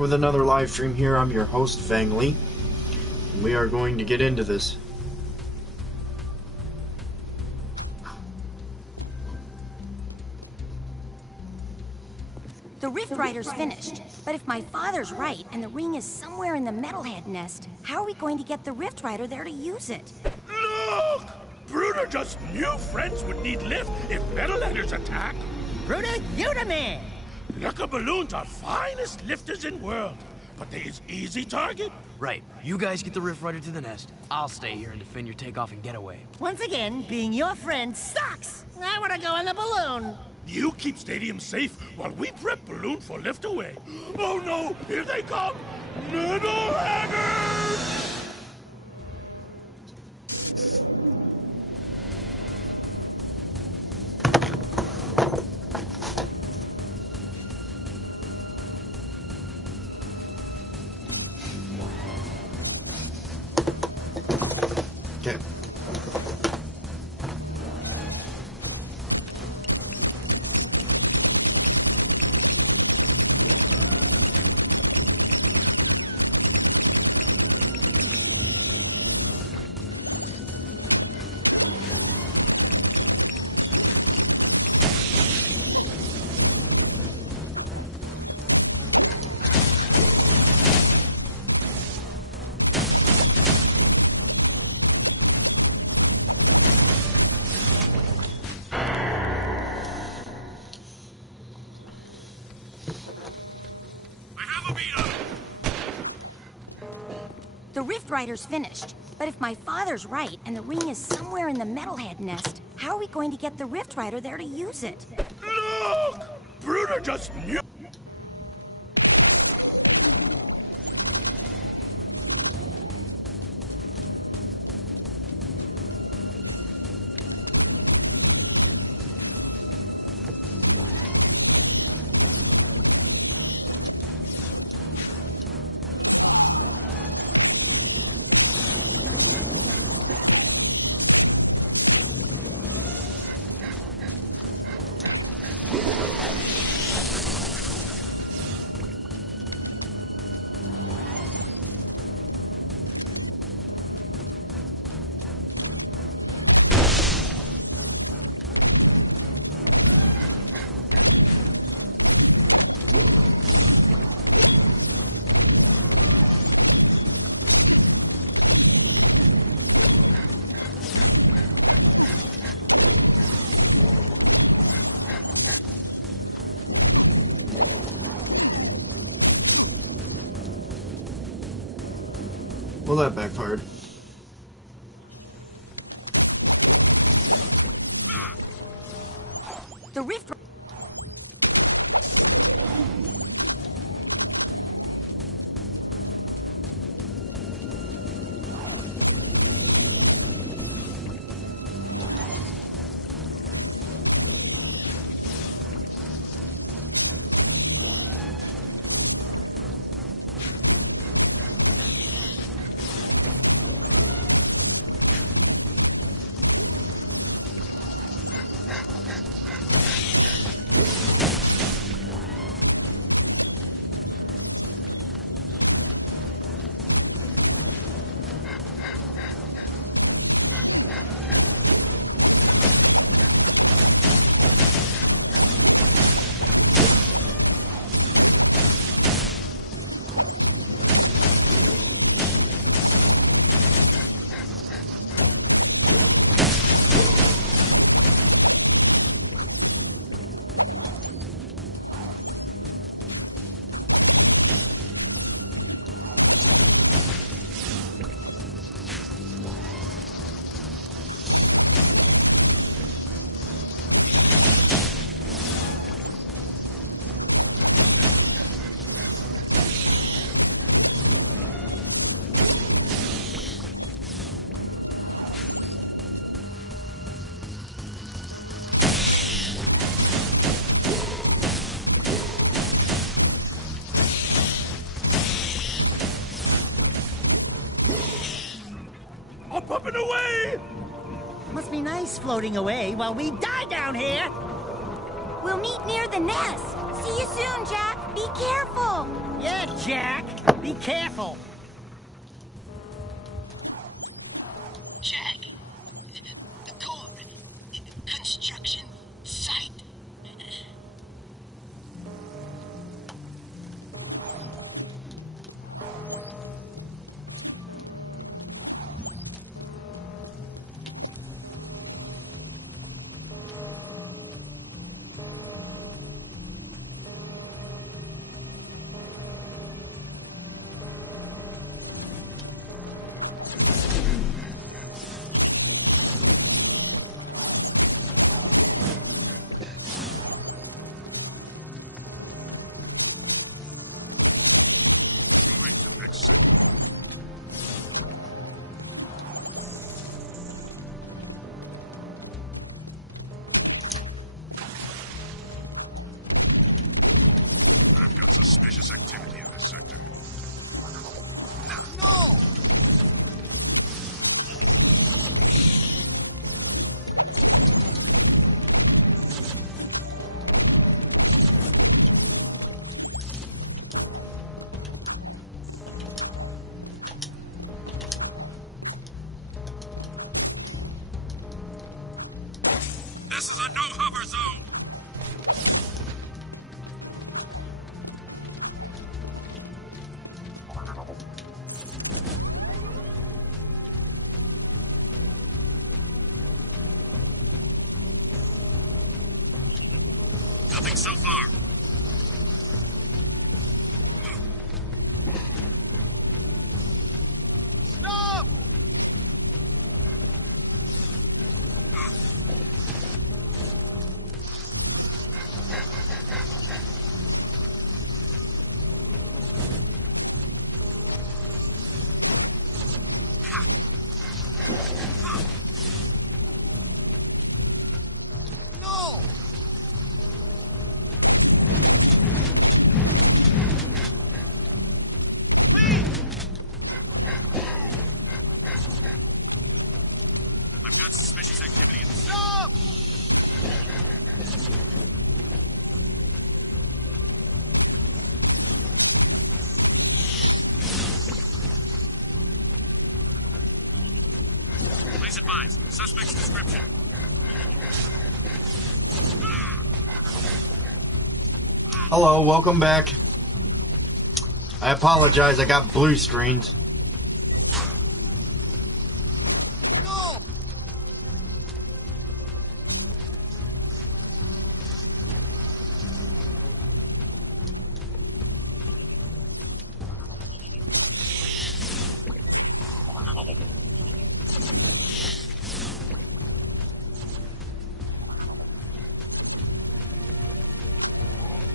with another live stream here. I'm your host, Fang Lee. And we are going to get into this. The Rift Rider's finished, but if my father's right and the ring is somewhere in the Metalhead nest, how are we going to get the Rift Rider there to use it? Look! Bruder just knew friends would need lift if Metalheaders attack. Bruder, you the man! Lucka balloons are finest lifters in world, but they is easy target. Right. You guys get the Rift Rider to the nest. I'll stay here and defend your takeoff and getaway. Once again, being your friend sucks! I wanna go in the balloon! You keep Stadium safe while we prep balloon for lift away. Oh no, here they come! Metalheaders! Okay. The Rift Rider's finished, but if my father's right and the ring is somewhere in the Metalhead nest, how are we going to get the Rift Rider there to use it? Look! Bruder just knew. Well, that backfired. The Rift Up and away! Must be nice floating away while we die down here! We'll meet near the nest. See you soon, Jack. Be Be careful! Yeah, Jack. Be careful. Jack, the core construction site. Right to exit. I've got suspicious activity in this sector. This is a no-hover zone! Nothing so far. Stop! No! Wait! I've got suspicious activity in this. Stop! Please advise. Suspect's description. Hello, welcome back. I apologize, I got blue screened. No!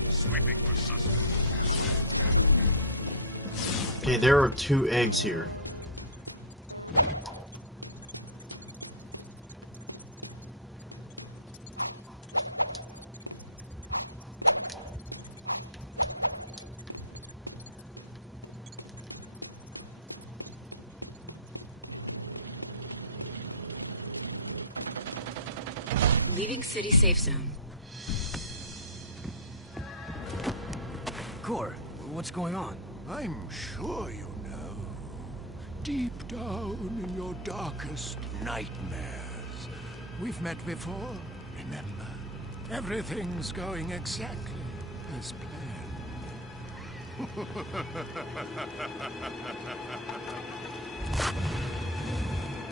Sweeping for suspect. Okay, there are 2 eggs here. Leaving city safe zone. Core, what's going on? I'm sure you know. Deep down in your darkest nightmares. We've met before, remember? Everything's going exactly as planned.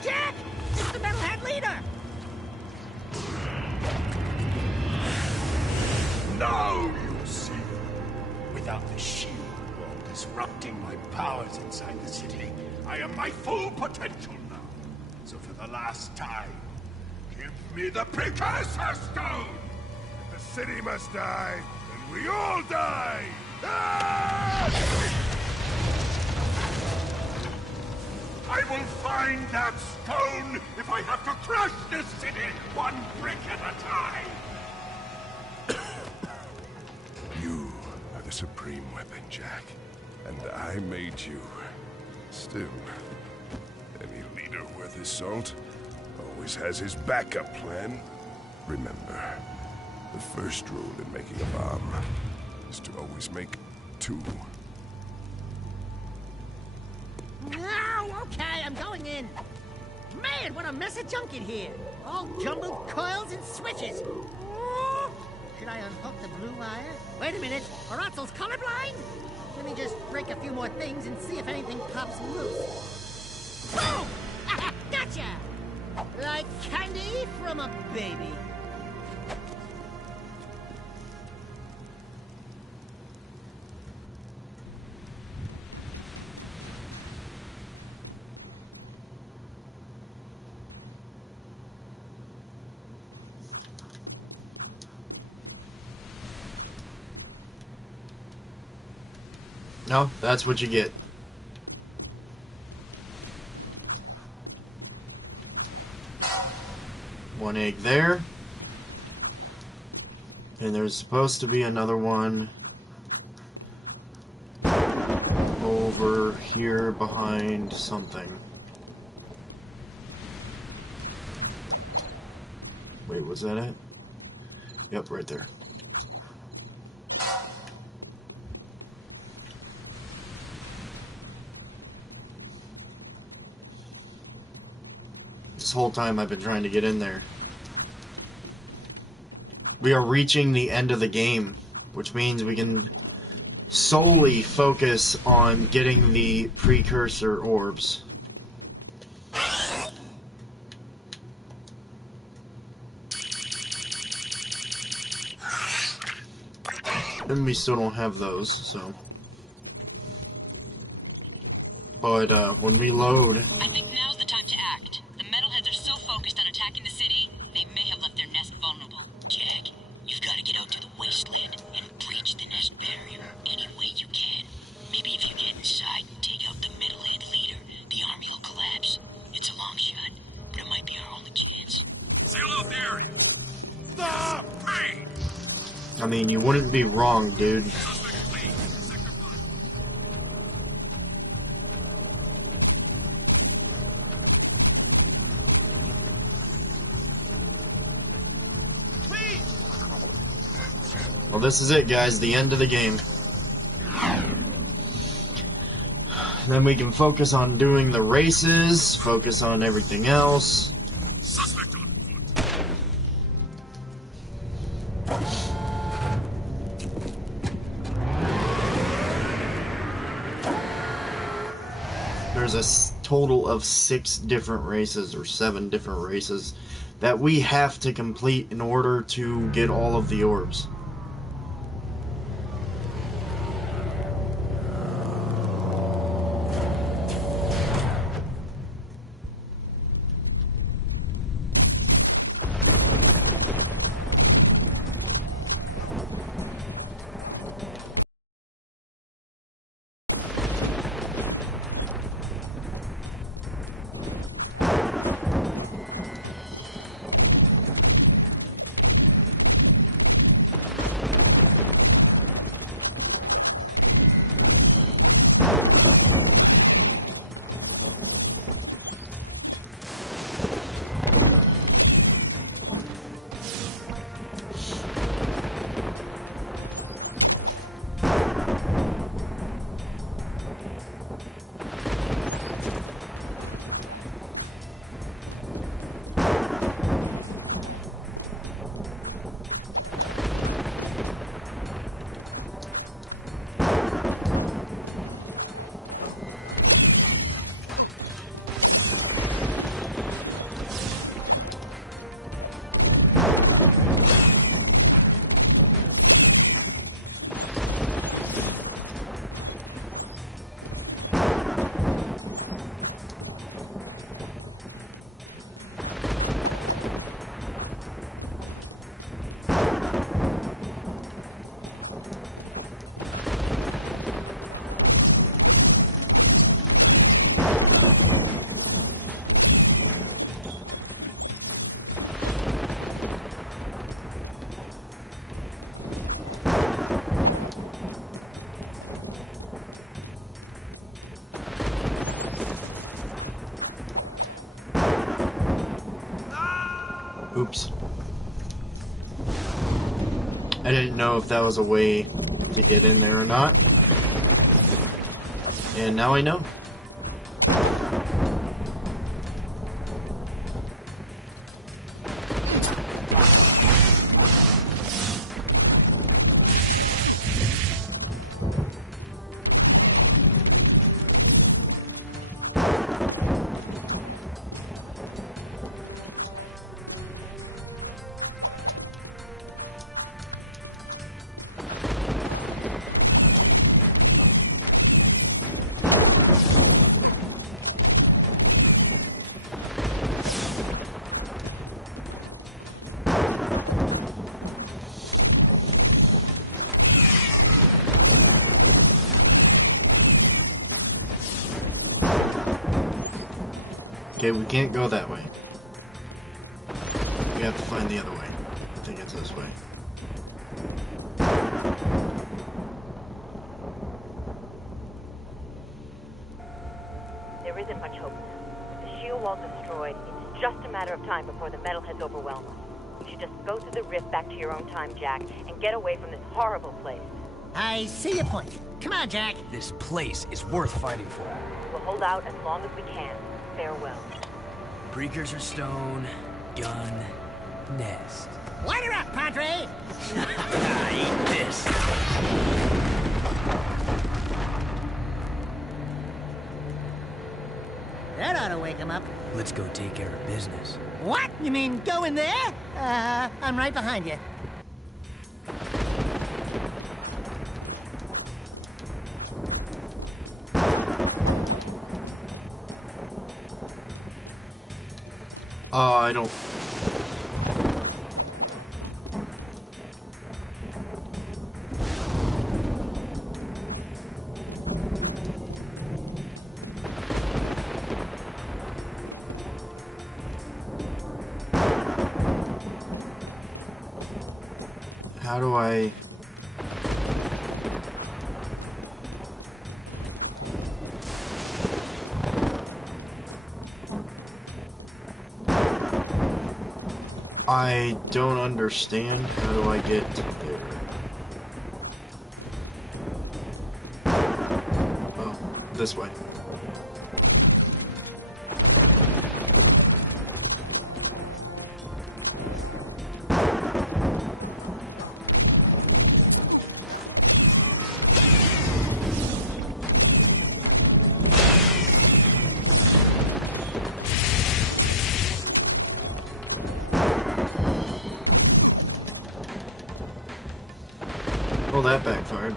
Jack! It's the metalhead leader! Now you see. Without the shield wall disrupting my powers inside the city, I am my full potential now. So for the last time, give me the Precursor Stone! The city must die, and we all die! Ah! I will find that stone if I have to crush this city one brick at a time! You are the supreme weapon, Jack. And I made you. Still, any leader worth his salt always has his backup plan. Remember, the first rule in making a bomb is to always make too. Oh, okay, I'm going in. Man, what a mess of junk in here. All jumbled coils and switches. Ooh. Should I unhook the blue wire? Wait a minute, are Otzel's colorblind? Let me just break a few more things and see if anything pops loose. Boom! Gotcha! Like candy from a baby. No, that's what you get. One egg there. And there's supposed to be another one over here behind something. Wait, was that it? Yep, right there. This whole time I've been trying to get in there. We are reaching the end of the game, which means we can solely focus on getting the precursor orbs. And we still don't have those, so. But when we load... I think now's the time to act. The metalheads are so focused on attacking the city, they may have left their nest vulnerable. Jak, you've got to get out to the wasteland and breach the nest barrier any way you can. Maybe if you get inside and take out the metalhead leader, the army will collapse. It's a long shot, but it might be our only chance. Seal off the area! Stop me! I mean, you wouldn't be wrong, dude. Well, this is it, guys. The end of the game. Then we can focus on doing the races, focus on everything else. Suspect on foot! There's a total of 6 different races, or 7 different races, that we have to complete in order to get all of the orbs. Oops. I didn't know if that was a way to get in there or not. And now I know. Okay, we can't go that way. We have to find the other way. I think it's this way. There isn't much hope now. With the shield wall destroyed, it's just a matter of time before the metalheads overwhelm us. You should just go through the rift back to your own time, Jack, and get away from this horrible place. I see your point. Come on, Jack. This place is worth fighting for. We'll hold out as long as we can. Farewell. Precursor stone, gun, nest. Light her up, Padre! Eat this. That ought to wake him up. Let's go take care of business. What? You mean go in there? I'm right behind you. I don't... How do I... I don't understand. How do I get there? Oh, this way. Oh, that backfired.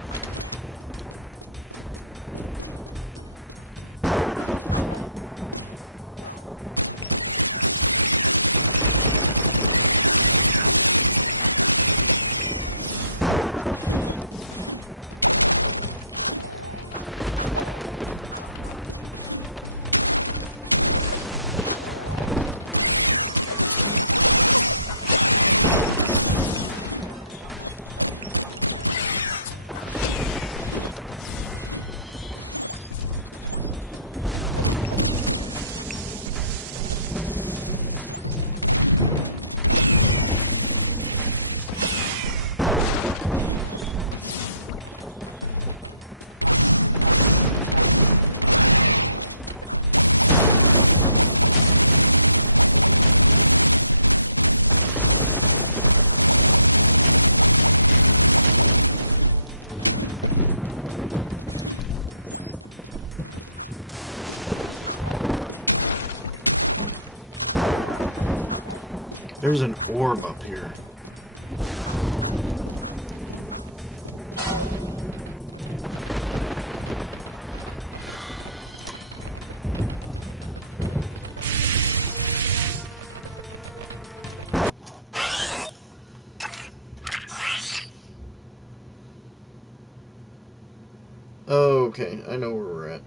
There's an orb up here. Okay, I know where we're at.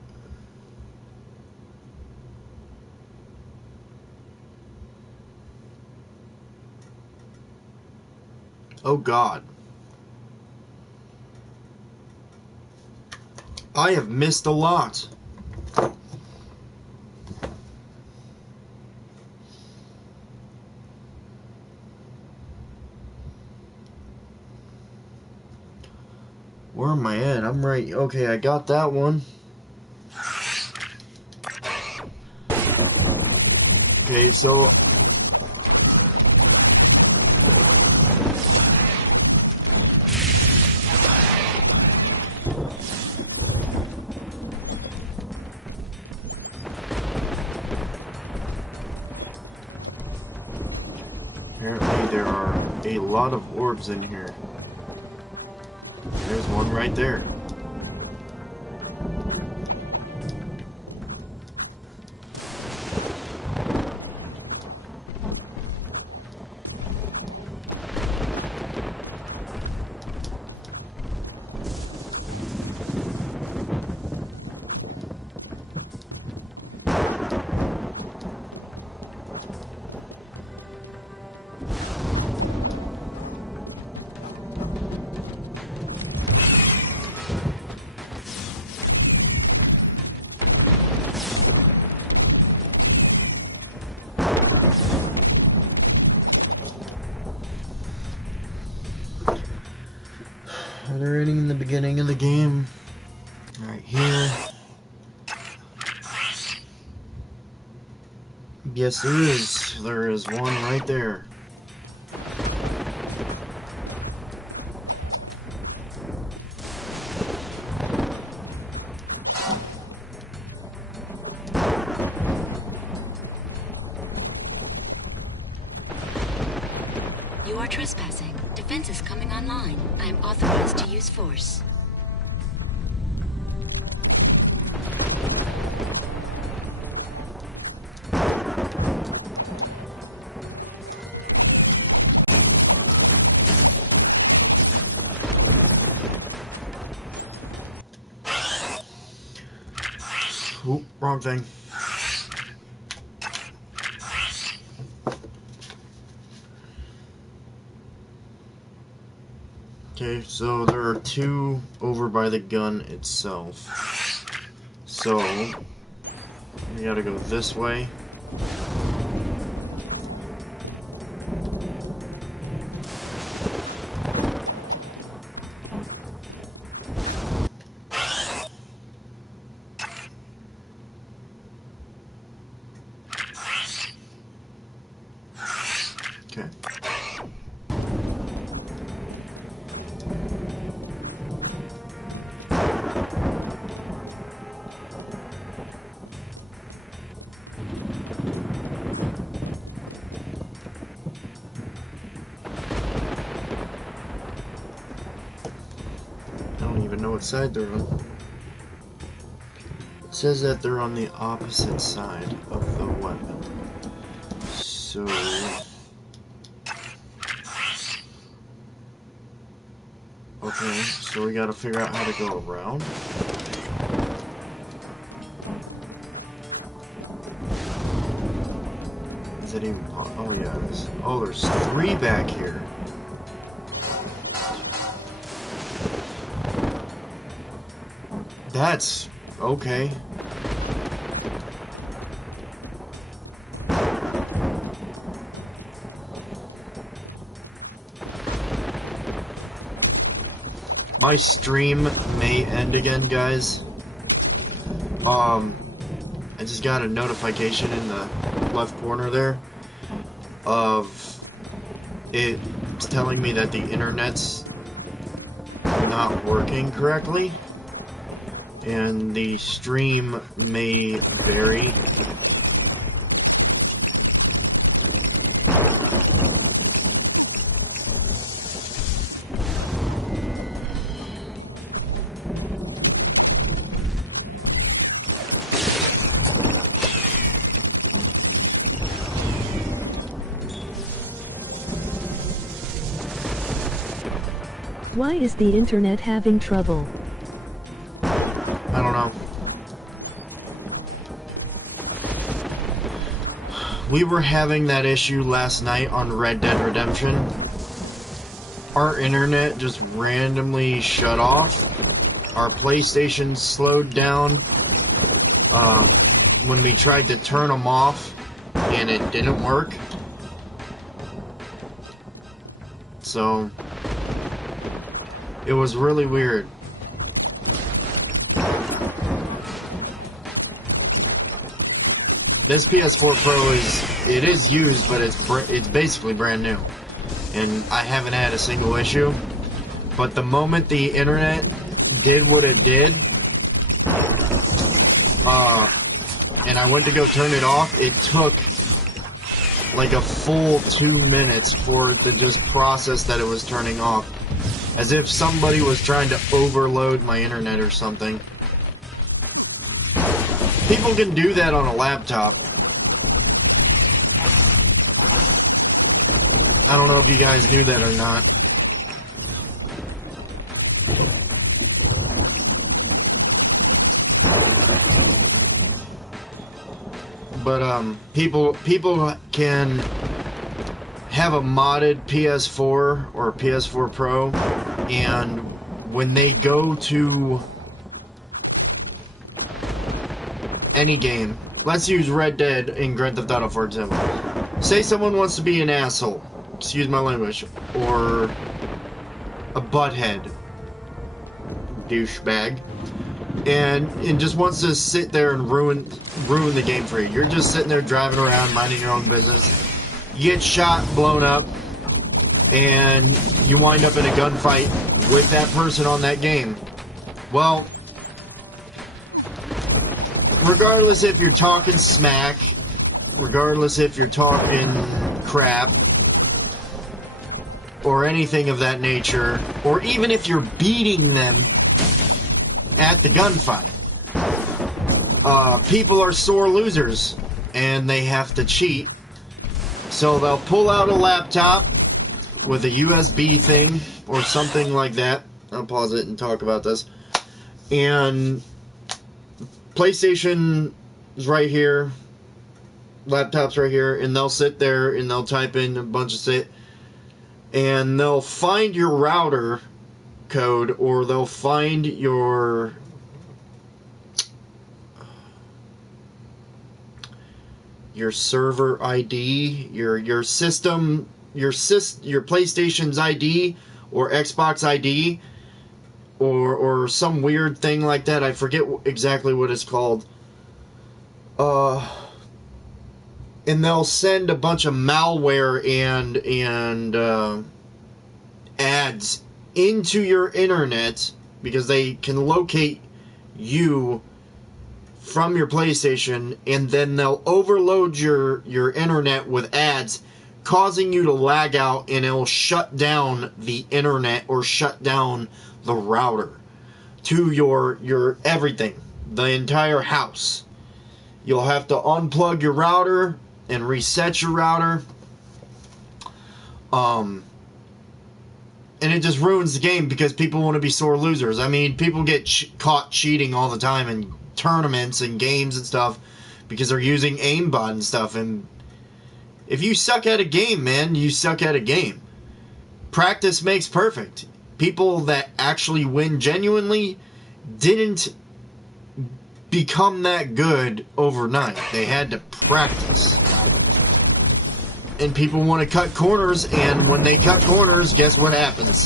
Oh God. I have missed a lot. Where am I at? I'm right. Okay, I got that one. Okay, so apparently there are a lot of orbs in here. There's one right there. They're ending in the beginning of the game. Right here. Yes, there is. There is one right there. You are trespassing. Defense is coming online. I am authorized to use force. Oop, wrong thing. Okay, so there are two over by the gun itself. So, we gotta go this way. Okay. I don't even know what side they're on. It says that they're on the opposite side of the weapon. So... okay, so we gotta figure out how to go around. Is it even... oh yeah, it is. Oh, there's three back here. That's... okay. My stream may end again, guys. I just got a notification in the left corner there of it telling me that the internet's not working correctly, and the stream may vary. Why is the internet having trouble? I don't know. We were having that issue last night on Red Dead Redemption. Our internet just randomly shut off. Our PlayStation slowed down when we tried to turn them off, and it didn't work. So, it was really weird. this PS4 Pro is used, but it's basically brand new, and I haven't had a single issue. But the moment the internet did what it did, and I went to go turn it off, it took like a full 2 minutes for it to just process that it was turning off, as if somebody was trying to overload my internet or something. People can do that on a laptop. I don't know if you guys knew that or not. But people can have a modded PS4 or PS4 Pro, and when they go to any game, let's use Red Dead and Grand Theft Auto for example. Say someone wants to be an asshole, excuse my language, or a butthead, douchebag, and just wants to sit there and ruin the game for you. You're just sitting there driving around, minding your own business. You get shot, blown up, and you wind up in a gunfight with that person on that game. Well, regardless if you're talking smack, regardless if you're talking crap, or anything of that nature, or even if you're beating them at the gunfight, people are sore losers, and they have to cheat. So they'll pull out a laptop with a USB thing, or something like that. I'll pause it and talk about this. And PlayStation is right here, laptop's right here, and they'll sit there and they'll type in a bunch of shit, and they'll find your router code, or they'll find your server ID, your system, your PlayStation's ID or Xbox ID, or some weird thing like that. I forget exactly what it's called. And they'll send a bunch of malware and ads into your internet, because they can locate you from your PlayStation, and then they'll overload your internet with ads, causing you to lag out, and it'll shut down the internet or shut down the router to your everything, the entire house. You'll have to unplug your router and reset your router. And it just ruins the game because people want to be sore losers. I mean, people get caught cheating all the time in tournaments and games and stuff because they're using aimbot and stuff. And if you suck at a game, man, you suck at a game. Practice makes perfect. People that actually win genuinely didn't become that good overnight. They had to practice. And people want to cut corners, and when they cut corners, guess what happens?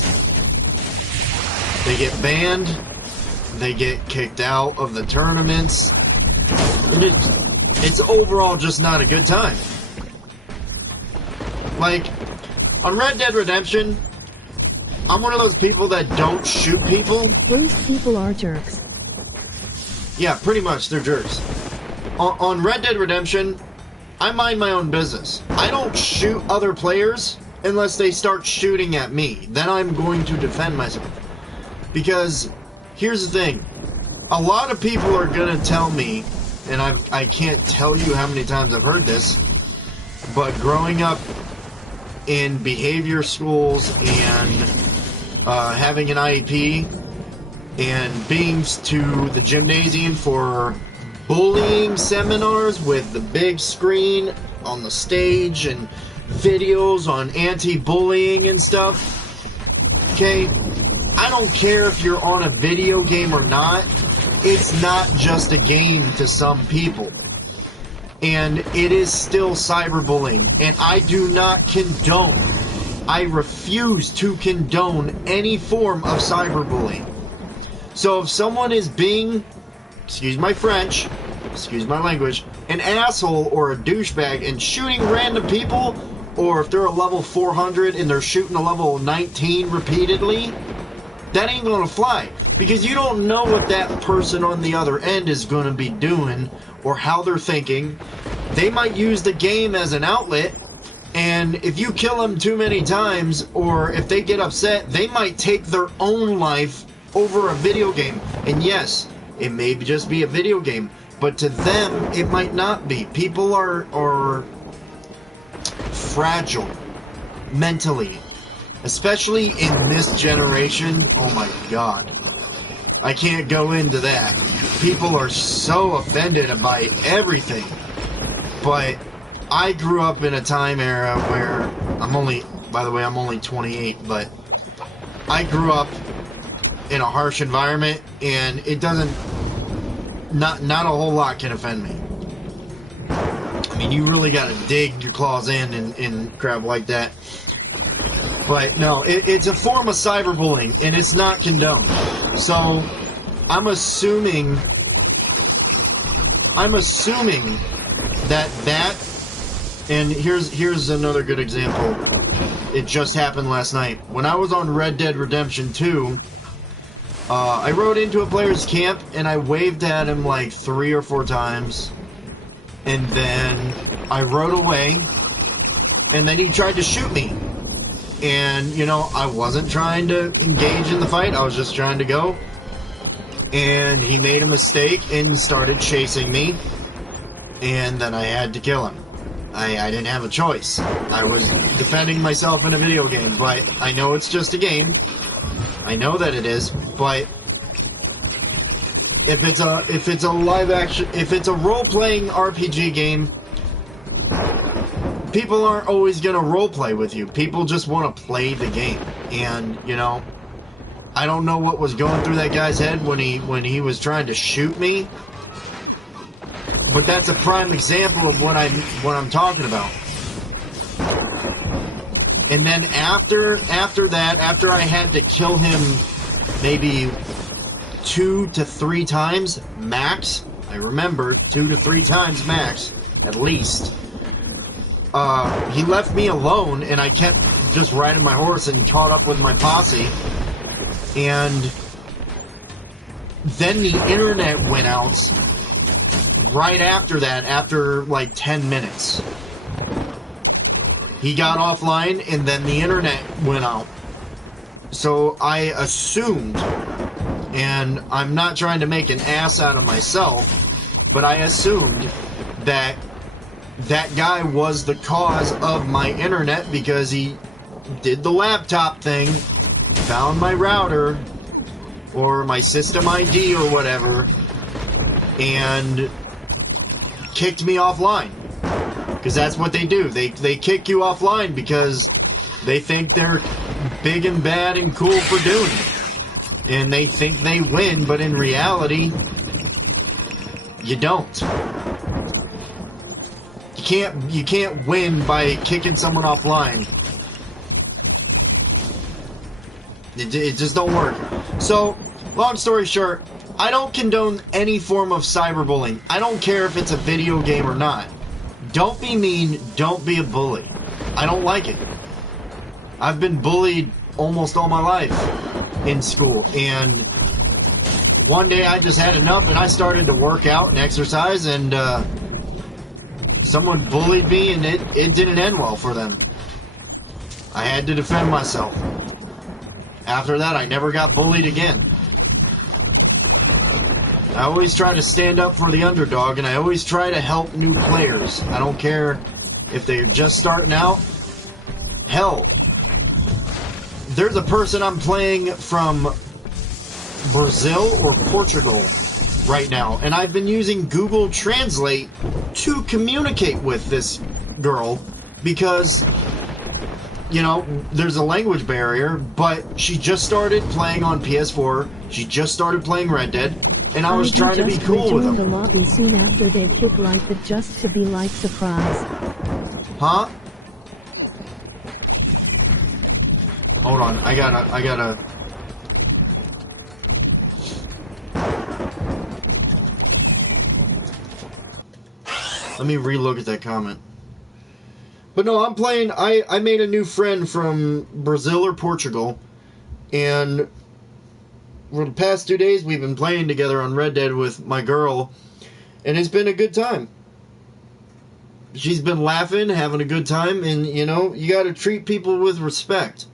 They get banned, they get kicked out of the tournaments, and it's overall just not a good time. Like, on Red Dead Redemption, I'm one of those people that don't shoot people. Those people are jerks. Yeah, pretty much, they're jerks. On Red Dead Redemption, I mind my own business. I don't shoot other players unless they start shooting at me. Then I'm going to defend myself. Because, here's the thing. A lot of people are going to tell me, and I can't tell you how many times I've heard this, but growing up in behavior schools and having an IEP and being to the gymnasium for bullying seminars with the big screen on the stage and videos on anti-bullying and stuff. Okay? I don't care if you're on a video game or not. It's not just a game to some people. And it is still cyberbullying. And I do not condone, I refuse to condone any form of cyberbullying. So if someone is being, excuse my French, excuse my language, an asshole or a douchebag and shooting random people, or if they're a level 400 and they're shooting a level 19 repeatedly, that ain't gonna fly. Because you don't know what that person on the other end is gonna be doing or how they're thinking. They might use the game as an outlet, and if you kill them too many times, or if they get upset, they might take their own life over a video game. And yes, it may just be a video game, but to them, it might not be. People are fragile mentally, especially in this generation. Oh my god. I can't go into that. People are so offended by everything. But I grew up in a time era where I'm only 28, but I grew up in a harsh environment, and it doesn't, not a whole lot can offend me. I mean, you really gotta dig your claws in and crap like that. But no, it's a form of cyberbullying, and it's not condoned. So I'm assuming that, and here's another good example. It just happened last night. When I was on Red Dead Redemption 2, I rode into a player's camp and I waved at him like 3 or 4 times, and then I rode away, and then he tried to shoot me. And, you know, I wasn't trying to engage in the fight, I was just trying to go. And he made a mistake and started chasing me, and then I had to kill him. I didn't have a choice. I was defending myself in a video game, but I know it's just a game. I know that it is, but if it's a live action, if it's a role-playing RPG game, people aren't always gonna role-play with you. People just want to play the game. And, you know, I don't know what was going through that guy's head when he was trying to shoot me. But that's a prime example of what I'm talking about. And then after that, after I had to kill him maybe 2 to 3 times max, I remember 2 to 3 times max, at least. He left me alone, and I kept just riding my horse and caught up with my posse. And then the internet went out right after that, after like 10 minutes. He got offline, and then the internet went out. So I assumed, and I'm not trying to make an ass out of myself, but I assumed that that guy was the cause of my internet because he did the laptop thing, found my router, or my system ID or whatever, and kicked me offline. Because that's what they do. They kick you offline because they think they're big and bad and cool for doing it. And they think they win, but in reality, you don't. You can't win by kicking someone offline. It just don't work. So, long story short, I don't condone any form of cyberbullying. I don't care if it's a video game or not. Don't be mean, don't be a bully. I don't like it. I've been bullied almost all my life in school, and one day I just had enough and I started to work out and exercise, and someone bullied me, and it didn't end well for them. I had to defend myself. After that, I never got bullied again. I always try to stand up for the underdog, and I always try to help new players. I don't care if they're just starting out. Hell, there's a person I'm playing from Brazil or Portugal right now, and I've been using Google Translate to communicate with this girl because, you know, there's a language barrier, but she just started playing on PS4. She just started playing Red Dead, and I was trying to be cool with them. the lobby soon after they kick like the just to be like surprise. Huh? Hold on, I gotta... Let me relook at that comment. But no, I'm playing... I made a new friend from Brazil or Portugal. And for the past 2 days, we've been playing together on Red Dead with my girl. And it's been a good time. She's been laughing, having a good time. And, you know, you got to treat people with respect.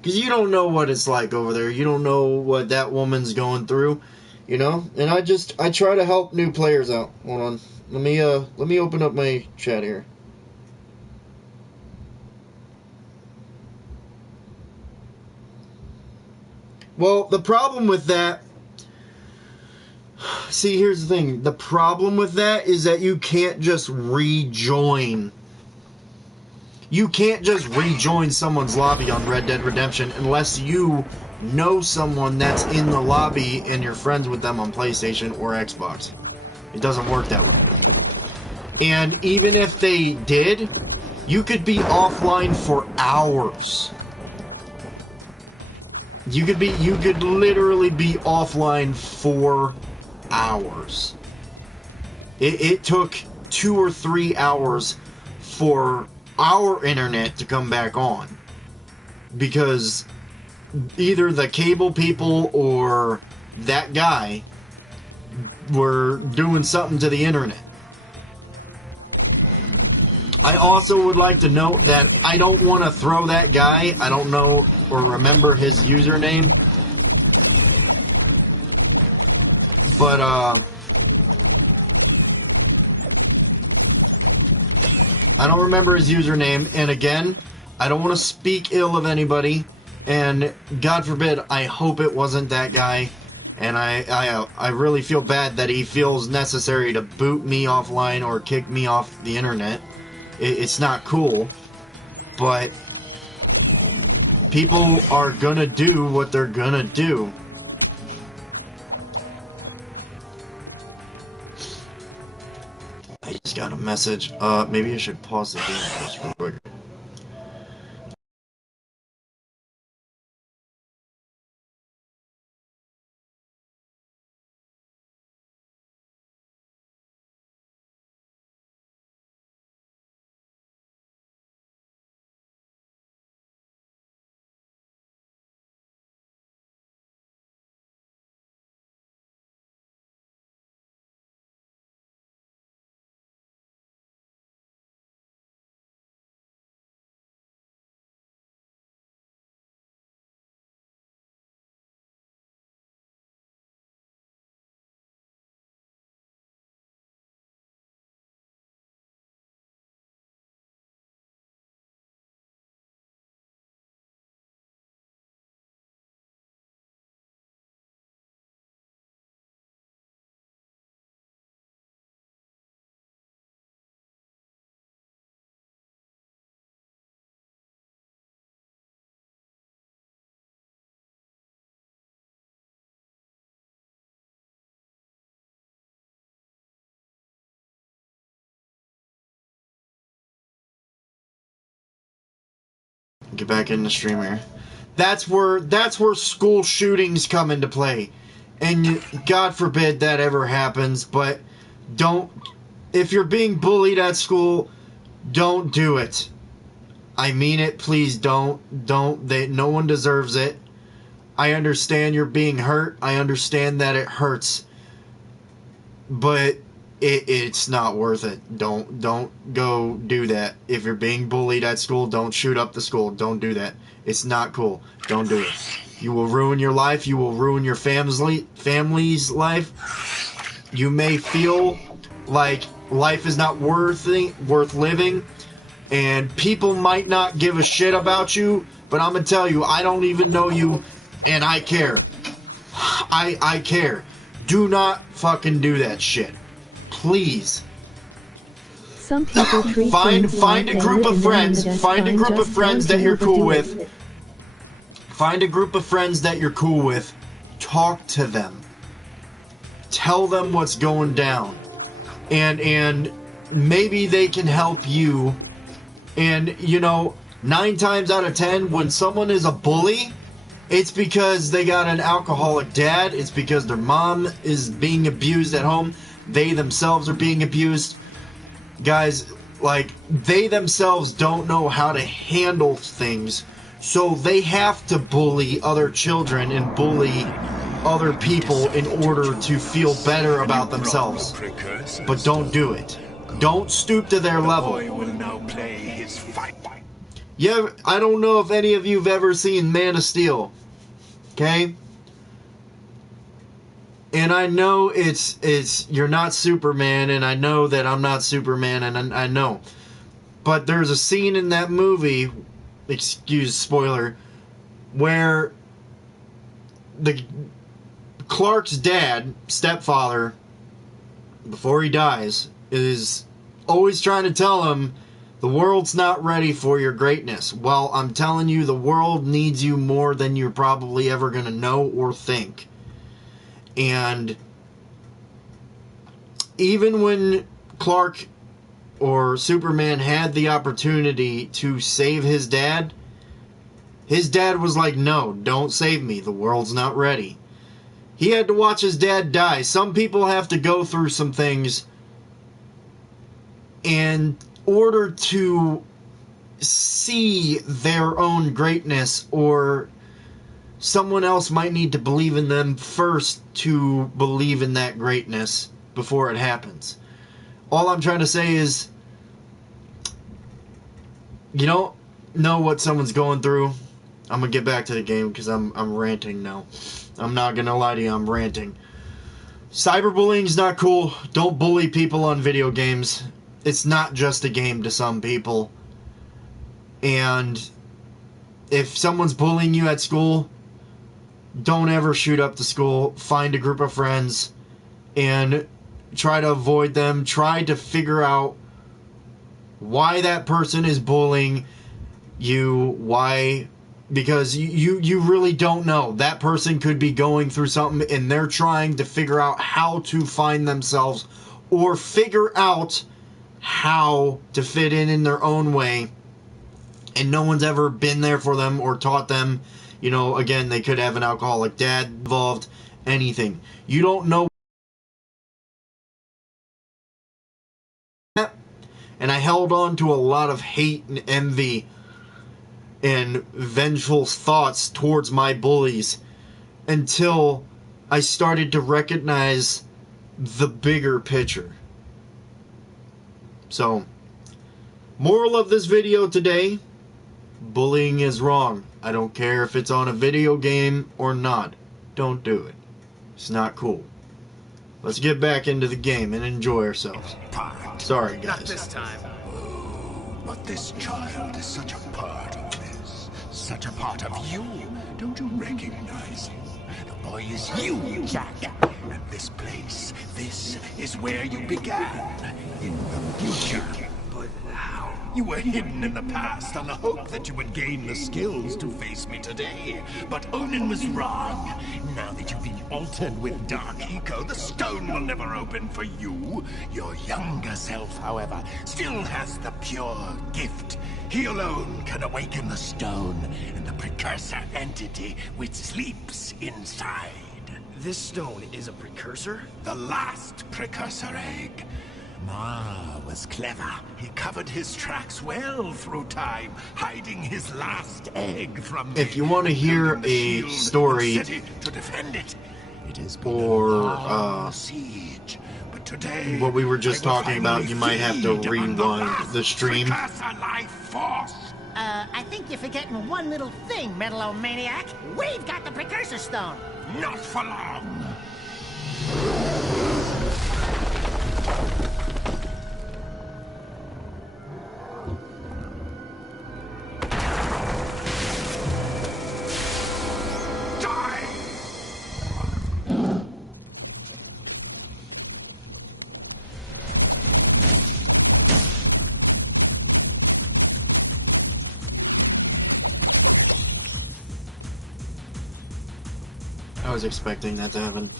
Because you don't know what it's like over there. You don't know what that woman's going through. You know? And I try to help new players out. Hold on. Let me open up my chat here. Well, the problem with that... See, here's the thing. The problem with that is that you can't just rejoin. You can't just rejoin someone's lobby on Red Dead Redemption unless you know someone that's in the lobby and you're friends with them on PlayStation or Xbox. It doesn't work that way. And even if they did, you could be offline for hours. You could literally be offline for hours. It took 2 or 3 hours for our internet to come back on. Because either the cable people or that guy were doing something to the internet. I also would like to note that I don't want to throw that guy. I don't know or remember his username. But, I don't remember his username. And again, I don't want to speak ill of anybody. And God forbid, I hope it wasn't that guy. And I really feel bad that he feels necessary to boot me offline or kick me off the internet. It's not cool, but people are gonna do what they're gonna do. I just got a message. Maybe I should pause the game just real quick. Get back in the stream here. That's where school shootings come into play. And God forbid that ever happens, but if you're being bullied at school, don't do it. I mean it, please don't. No one deserves it. I understand you're being hurt. I understand that it hurts. But it's not worth it. Don't go do that. If you're being bullied at school, don't shoot up the school. Don't do that. It's not cool. Don't do it. You will ruin your life. You will ruin your family's life. You may feel like life is not worth living, and people might not give a shit about you, but I'm gonna tell you, I don't even know you, and I care. I care. Do not fucking do that shit. Please. Some people treat find a group of friends. Find a group of friends that you're cool with. Find a group of friends that you're cool with. Talk to them. Tell them what's going down. And maybe they can help you. And, you know, 9 times out of 10, when someone is a bully, it's because they got an alcoholic dad. It's because their mom is being abused at home. They themselves are being abused. guys, like, they themselves don't know how to handle things, so they have to bully other children and bully other people in order to feel better about themselves. But don't do it. Don't stoop to their level. Yeah, I don't know if any of you have ever seen Man of Steel. Okay? And I know it's you're not Superman, and I know that I'm not Superman, and I know. But there's a scene in that movie, excuse spoiler, where the Clark's dad, stepfather, before he dies, is always trying to tell him the world's not ready for your greatness. Well, I'm telling you, the world needs you more than you're probably ever going to know or think. And even when Clark or Superman had the opportunity to save his dad was like, no, don't save me. The world's not ready. He had to watch his dad die. Some people have to go through some things in order to see their own greatness, or someone else might need to believe in them first to believe in that greatness before it happens. All I'm trying to say is, you don't know what someone's going through. I'm going to get back to the game because I'm ranting now. I'm not going to lie to you, I'm ranting. Cyberbullying's not cool. Don't bully people on video games. It's not just a game to some people. And if someone's bullying you at school, don't ever shoot up the school. Find a group of friends and try to avoid them. Try to figure out why that person is bullying you. Why? Because you really don't know. That person could be going through something and they're trying to figure out how to find themselves or figure out how to fit in their own way. And no one's ever been there for them or taught them. You know, again, they could have an alcoholic dad involved, anything. You don't know. And I held on to a lot of hate and envy and vengeful thoughts towards my bullies until I started to recognize the bigger picture. So, moral of this video today, bullying is wrong. I don't care if it's on a video game or not. Don't do it. It's not cool. Let's get back into the game and enjoy ourselves. Sorry, guys. Not this time. But this child is such a part of this. Such a part of you. Don't you recognize him? The boy is you, Jak. And this place, this is where you began. In the future. But how? You were hidden in the past on the hope that you would gain the skills to face me today. But Onin was wrong. Now that you've been altered with Dark Eco, the stone will never open for you. Your younger self, however, still has the pure gift. He alone can awaken the stone and the precursor entity which sleeps inside. This stone is a precursor? The last precursor egg. Ma was clever. He covered his tracks well through time, hiding his last egg from me. If you want to hear a story to defend it, or siege. But today, what we were just talking about, you might have to rewind the stream. I think you're forgetting one little thing, Metalomaniac. We've got the precursor stone. Not for long. I was expecting that to happen.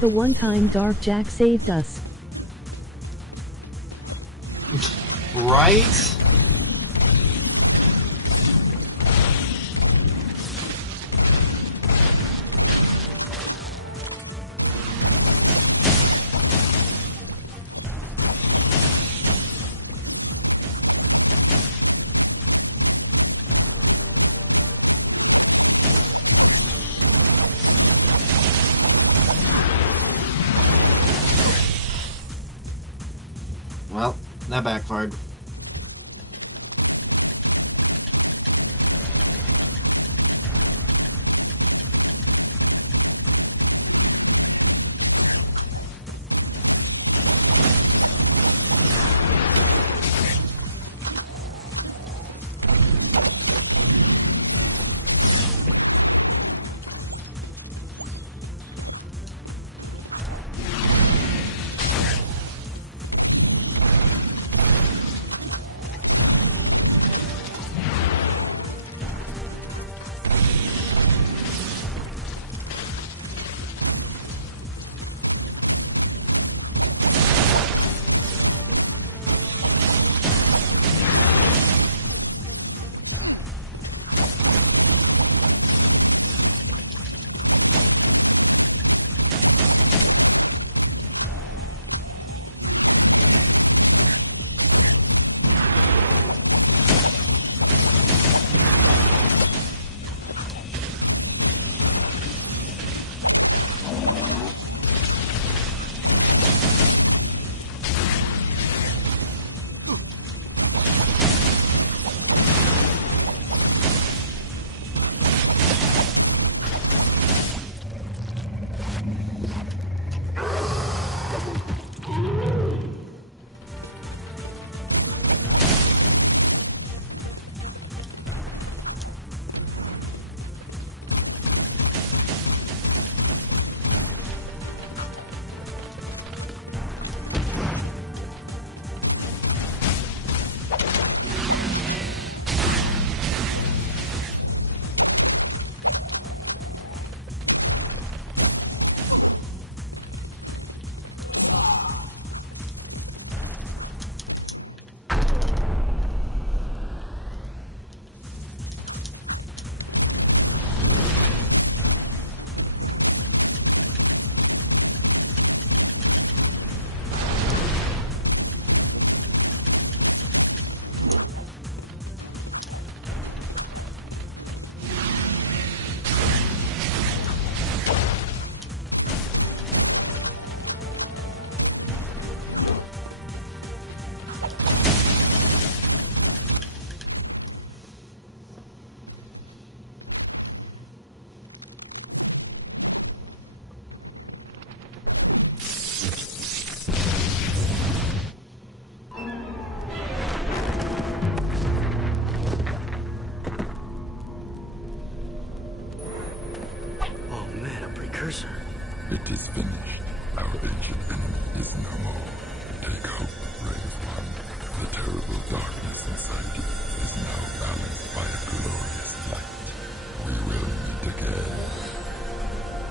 The one time Dark Jak saved us. Right? Well, that backfired. precursor. It is finished. Our ancient enemy is no more. Take hope, brave one. The terrible darkness inside you is now balanced by a glorious light. We will meet again.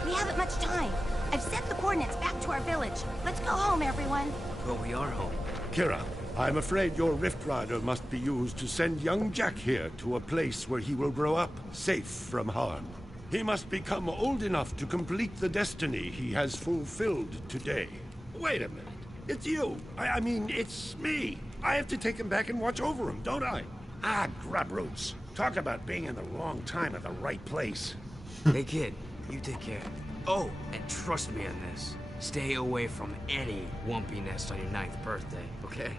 We haven't much time. I've sent the coordinates back to our village. Let's go home, everyone. Well, we are home. Kira, I'm afraid your Rift Rider must be used to send young Jak here to a place where he will grow up, safe from harm. He must become old enough to complete the destiny he has fulfilled today. Wait a minute. It's you. I mean, it's me. I have to take him back and watch over him, don't I? Ah, grubroots. Talk about being in the wrong time at the right place. Hey, kid, you take care. Oh, and trust me on this. Stay away from any Wumpy nest on your 9th birthday, okay?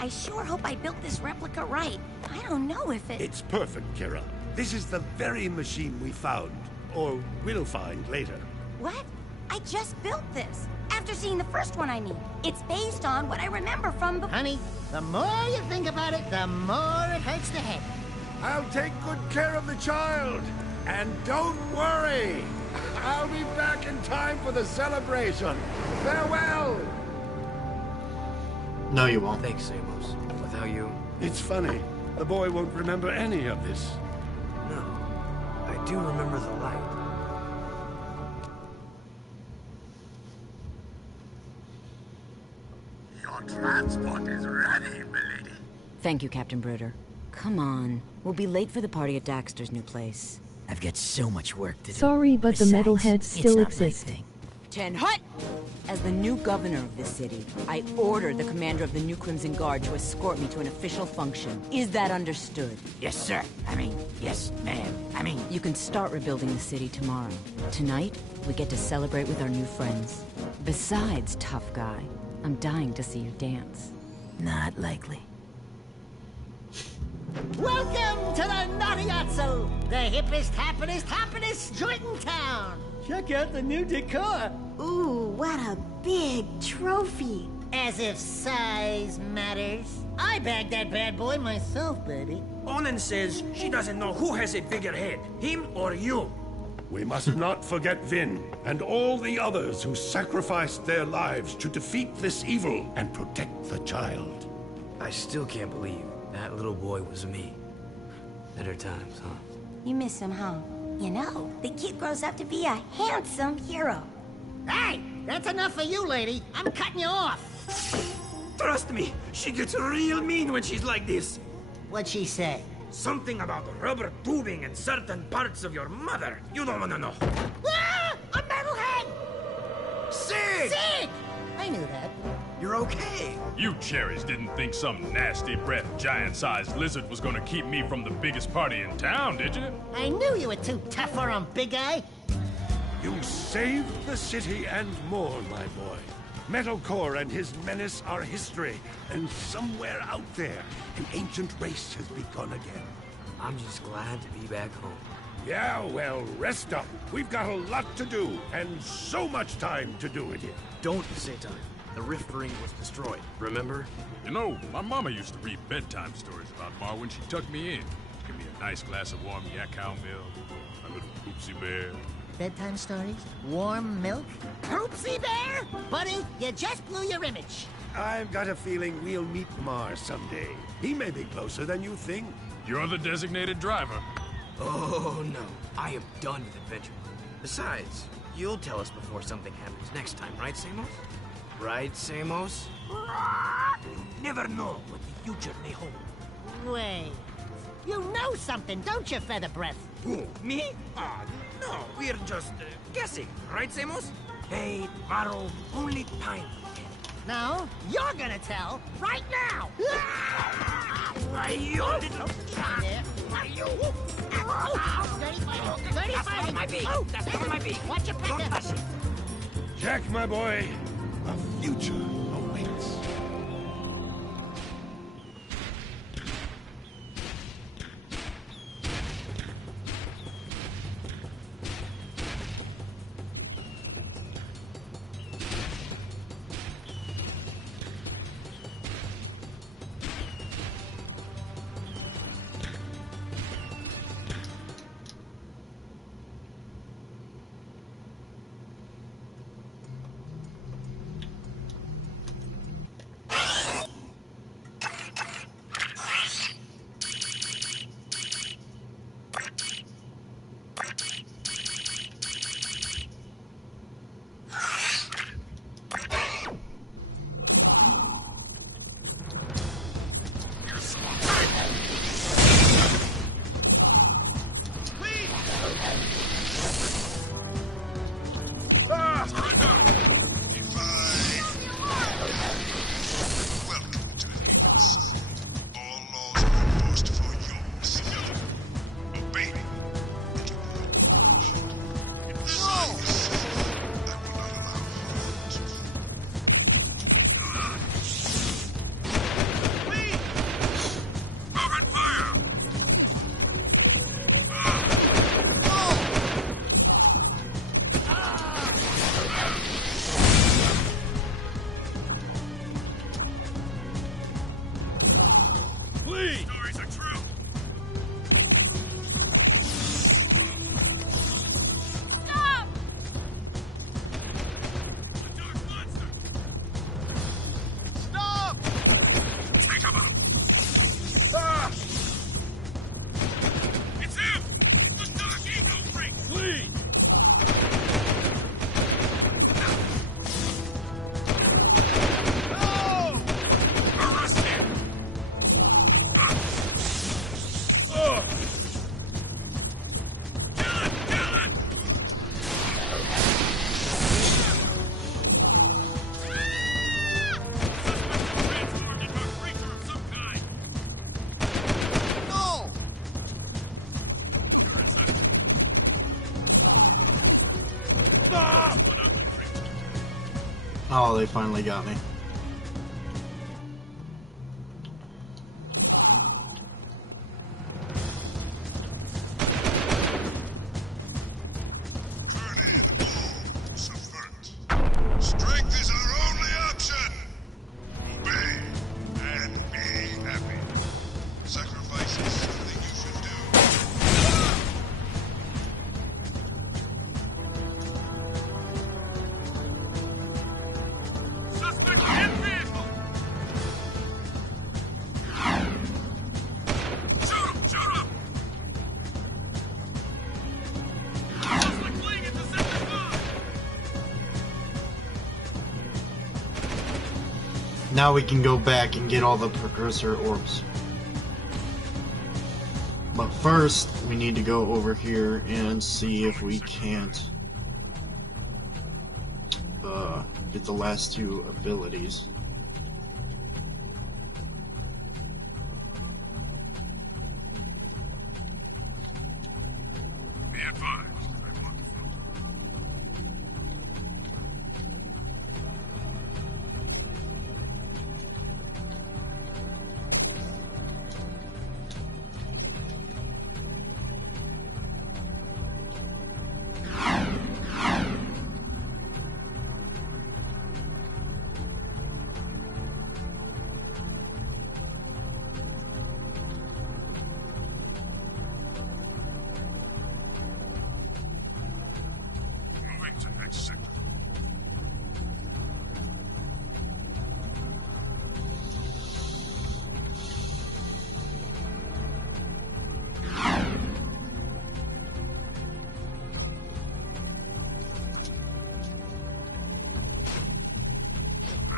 I sure hope I built this replica right. I don't know if it... It's perfect, Kira. This is the very machine we found, or will find later. What? I just built this. After seeing the first one, I mean. It's based on what I remember from before. Honey, the more you think about it, the more it hurts the head. I'll take good care of the child. And don't worry. I'll be back in time for the celebration. Farewell. No, you won't. Thanks, Amos. Without you... It's funny. The boy won't remember any of this. No. I do remember the light. Your transport is ready, milady. Thank you, Captain Bruder. Come on. We'll be late for the party at Daxter's new place. I've got so much work to do. Sorry, but Besides, the metalheads still it's not my exist. thing. Ten Hut! As the new governor of this city, I ordered the commander of the New Crimson Guard to escort me to an official function. Is that understood? Yes, sir. Yes, ma'am. You can start rebuilding the city tomorrow. Tonight, we get to celebrate with our new friends. Besides, tough guy, I'm dying to see you dance. Not likely. Welcome to the Naughtyazzo, the hippest, happiest joint in town. Check out the new decor. Ooh, what a big trophy. As if size matters. I bagged that bad boy myself, baby. Onan says she doesn't know who has a bigger head, him or you. We must not forget Vin and all the others who sacrificed their lives to defeat this evil and protect the child. I still can't believe that little boy was me. Better times, huh? You miss him, huh? You know, the kid grows up to be a handsome hero. Hey, that's enough for you, lady. I'm cutting you off. Trust me, she gets real mean when she's like this. What'd she say? Something about rubber tubing and certain parts of your mother. You don't want to know. Ah! A metalhead! Sig! Sig! I knew that. You're okay. You cherries didn't think some nasty-breathed, giant-sized lizard was gonna keep me from the biggest party in town, did you? I knew you were too tough for him, big guy. You saved the city and more, my boy. Metalcore and his menace are history, and somewhere out there, an ancient race has begun again. I'm just glad to be back home. Yeah, well, rest up. We've got a lot to do, and so much time to do it in. Don't say time. The Rift Ring was destroyed, remember? You know, my mama used to read bedtime stories about Ma when she tucked me in. Give me a nice glass of warm yak cow milk, a little poopsie bear. Bedtime stories? Warm milk? Poopsie bear? Buddy, you just blew your image. I've got a feeling we'll meet Mar someday. He may be closer than you think. You're the designated driver. Oh, no. I am done with adventure. Besides, you'll tell us before something happens next time, right, Samos? Right, Samos? You never know what the future may hold. Wait. You know something, don't you, Feather Breath? Who, me? No, we're just guessing, right, Samos? Hey, tomorrow, only time. No, you're gonna tell right now! Why, you little... Why, you... Dirty fighting! Dirty That's fighting! not my beak! Oh, That's not my beak! Watch your Don't pecker! touch it! Jack, my boy, a future awaits. Oh, they finally got me. Strength is our only option! Obey and be happy. Sacrifice is something you should do. Suspect in vehicle! Shoot him! Shoot him! Suspect fleeing into Sector 5! Now we can go back and get all the precursor orbs. But first, we need to go over here and see if we can't get the last two abilities. Be advised, I want to filter. Moving to next sector.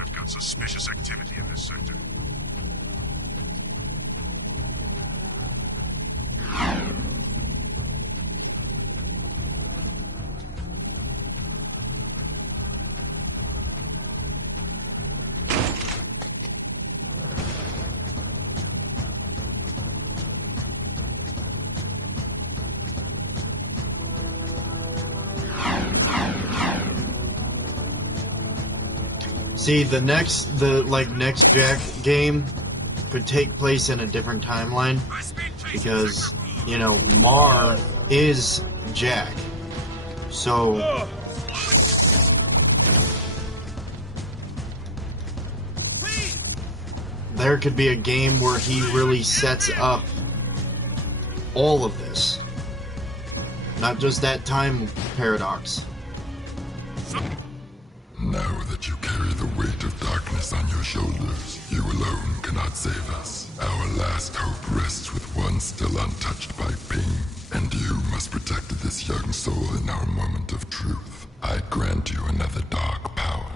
I've got suspicious activity in this sector. See, the next Jak game could take place in a different timeline because, you know, Mar is Jak. So there could be a game where he really sets up all of this. Not just that time paradox. Now that you carry the weight of darkness on your shoulders, you alone cannot save us. Our last hope rests with one still untouched by pain, and you must protect this young soul in our moment of truth. I grant you another dark power.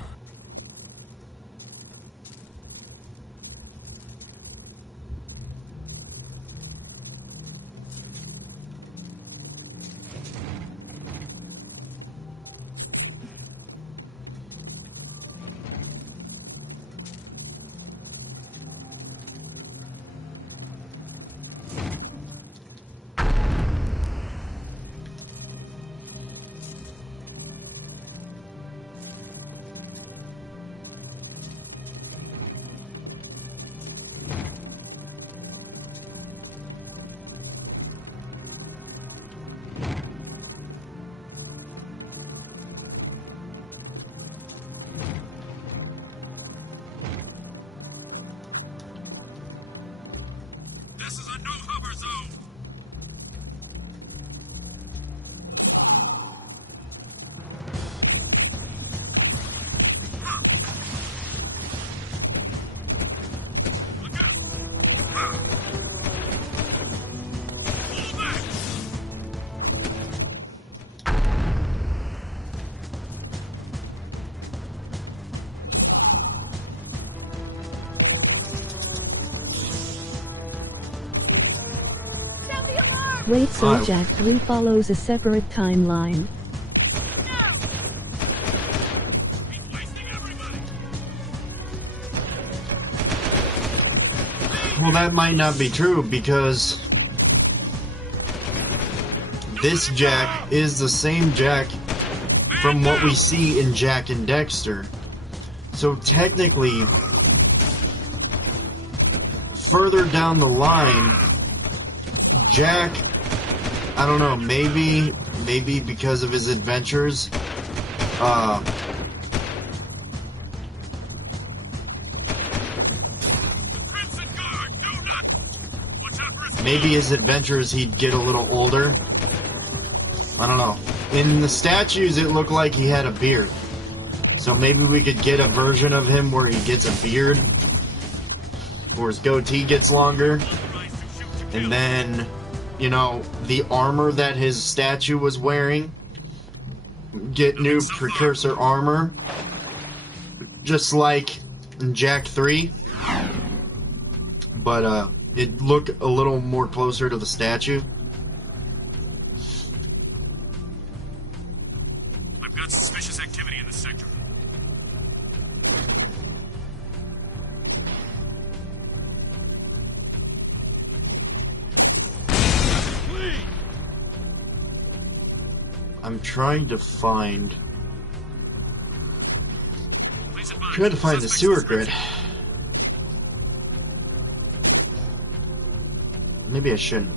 This is a no-hover zone! Look out! Pull back! Wait, so Jak2 follows a separate timeline. Well, that might not be true because this Jak is the same Jak from what we see in Jak and Dexter. So technically, further down the line, Jak, I don't know, maybe because of his adventures, maybe his adventures he'd get a little older. I don't know. In the statues, it looked like he had a beard. So maybe we could get a version of him where he gets a beard, or his goatee gets longer, and then, you know, the armor that his statue was wearing, get new precursor armor, just like in Jak 3, but it'd look a little more closer to the statue. I've got suspicious activity in this sector. I'm trying to find the sewer grid. Maybe I shouldn't.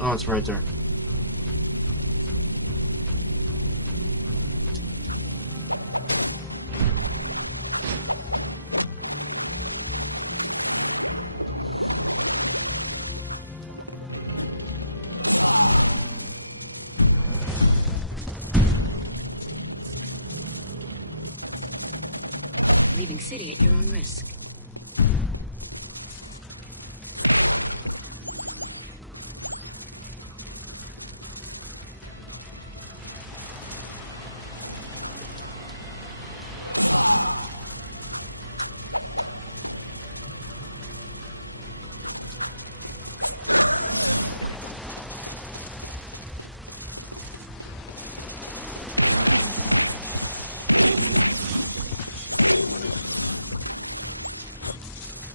Oh, it's right there. Leaving city at your own risk.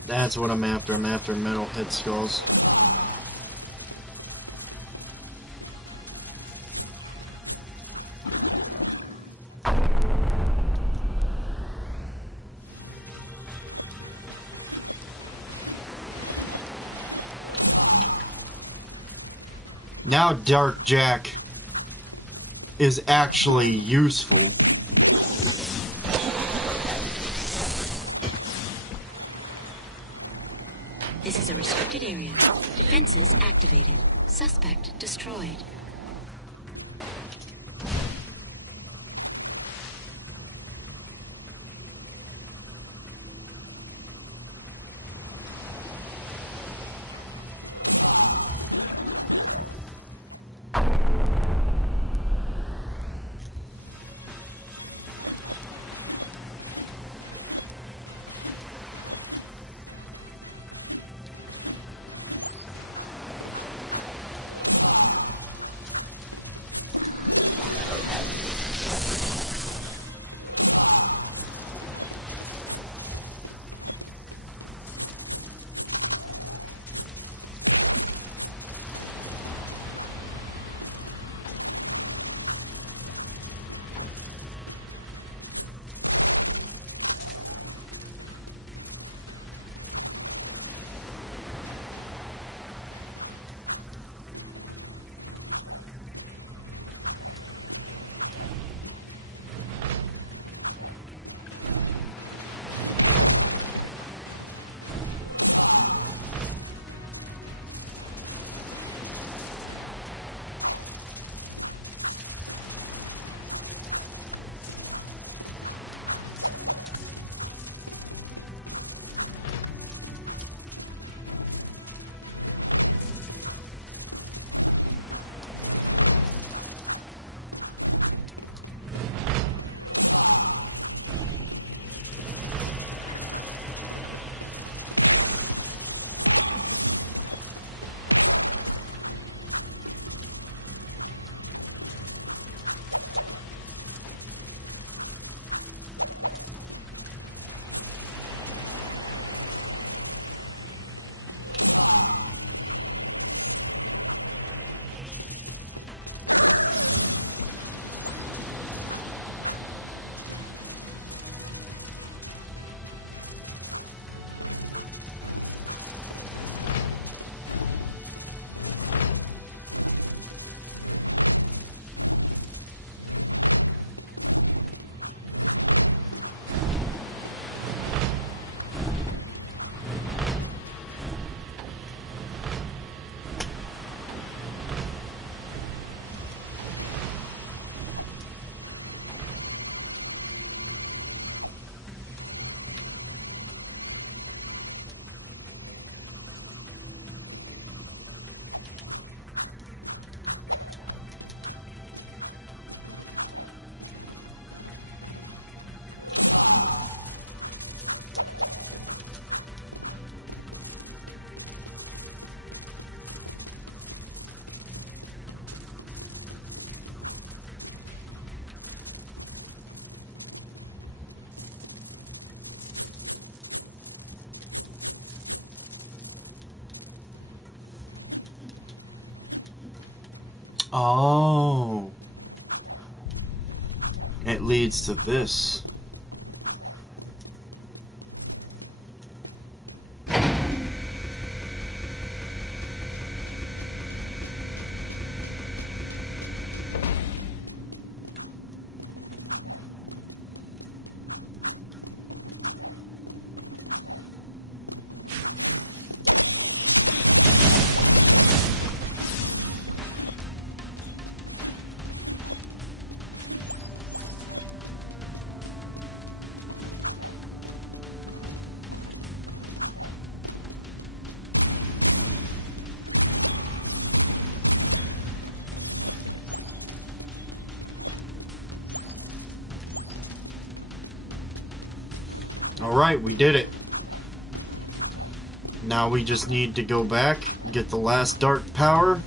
That's what I'm after. I'm after metal head skulls. Now Dark Jak is actually useful. This is a restricted area. Defenses activated. Suspect destroyed. Oh. It leads to this. Alright, we did it. Now we just need to go back, get the last dark power,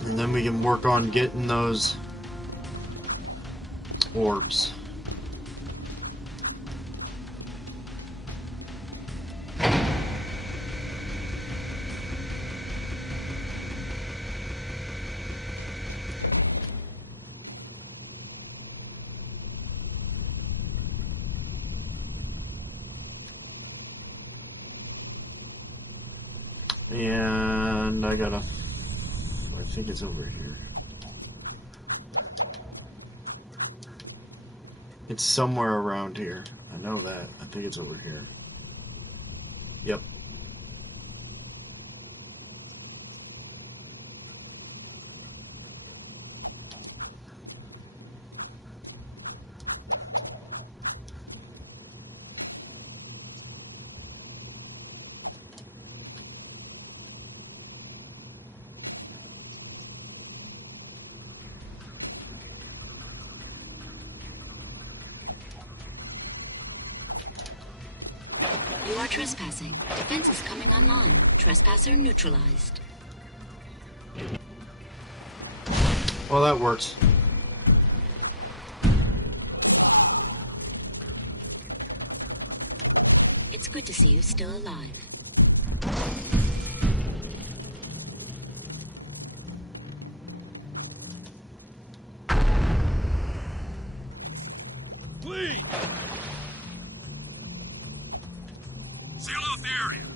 and then we can work on getting those orbs. And I think it's over here. It's somewhere around here. I know that. I think it's over here. Yep. You are trespassing. Defenses coming online. Trespasser neutralized. Well, that works. It's good to see you still alive. Please! Seal off the area!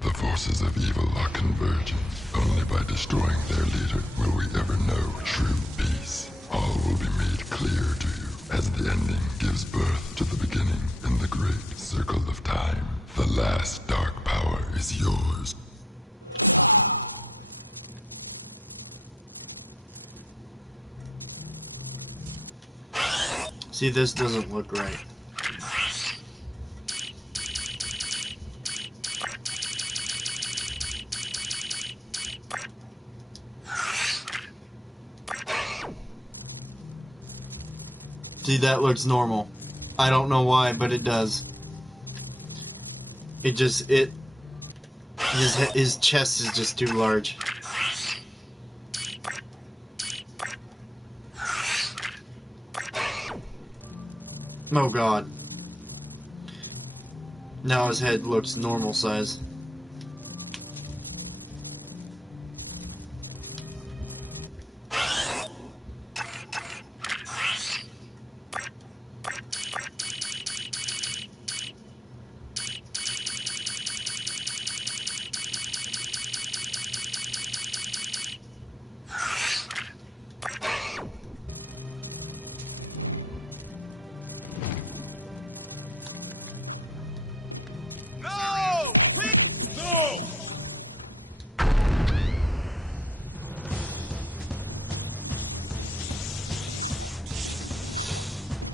The forces of evil are converging. Only by destroying their leader will we ever know true peace. All will be made clear to you as the ending gives birth to the beginning in the great circle of time. The last dark power is yours. See, this doesn't look right. See, that looks normal. I don't know why, but it does. His chest is just too large. Oh god. Now his head looks normal size.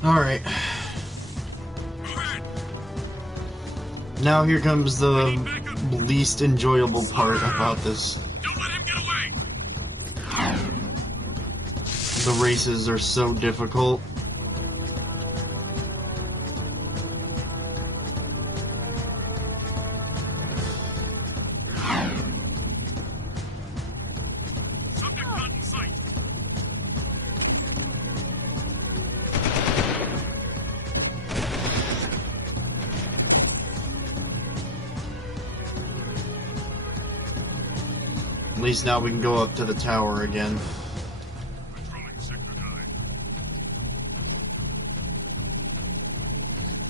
Alright. Now here comes the least enjoyable part about this. Don't let him get away! The races are so difficult. Subject not in sight. least now we can go up to the tower again. Patrolling Sector